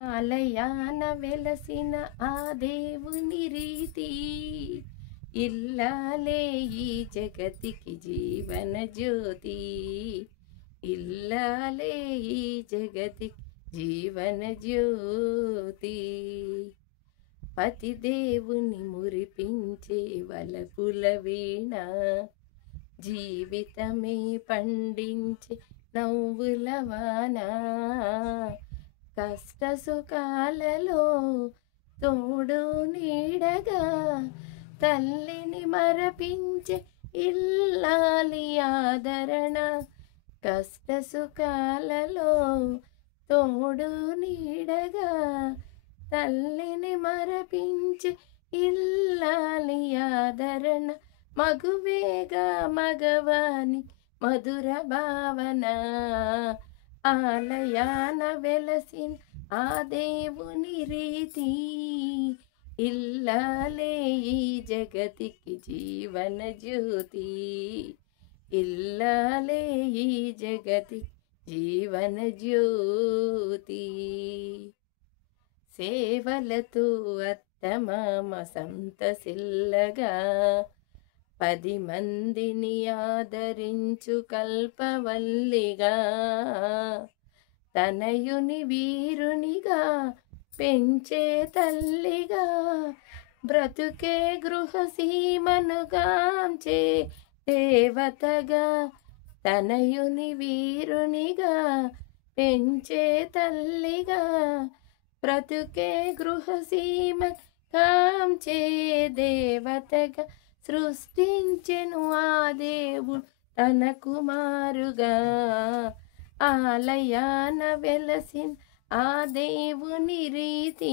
ఆలయాన వెలసిన ఆ దేవుని రీతి ఇల్లాలే ఈ జగతికి జీవన జ్యోతి. ఇల్లాలే ఈ జగతికి జీవన జ్యోతి. పతిదేవుని మురిపించే వలపుల వీణ, జీవితమే పండించే నవ్వుల వాన. కష్ట సుఖాలలో తోడు నీడగా తల్లిని మరపించే ఇల్లాలి ఆదరణ. కష్ట సుఖాలలో తోడు నీడగా తల్లిని మరపించే ఇల్లాలి ఆదరణ. మగువేగా మగవాని మధుర భావన, ఆలయాన వెలసిన ఆ దేవుని రీతి. ఇల్లాలే ఈ జగతికి జీవన జ్యోతి. ఇల్లాలే ఈ జగతికి జీవన జ్యోతి. సేవలతో అత్తమామ సంతసిల్లగా 10 మందిని ఆదరించు కల్పవల్లిగా, తనయుని వీరునిగా పెంచే తల్లిగా, బ్రతుకే గృహసీమను గాంచే దేవతగా. తనయుని వీరునిగా పెంచే తల్లిగా, బ్రతుకే గృహసీమ కాంచే దేవతగా. సృష్టించెను ఆ దేవుడు తన కుమారుగా, ఆలయాన వెలసిన ఆ దేవుని రీతి.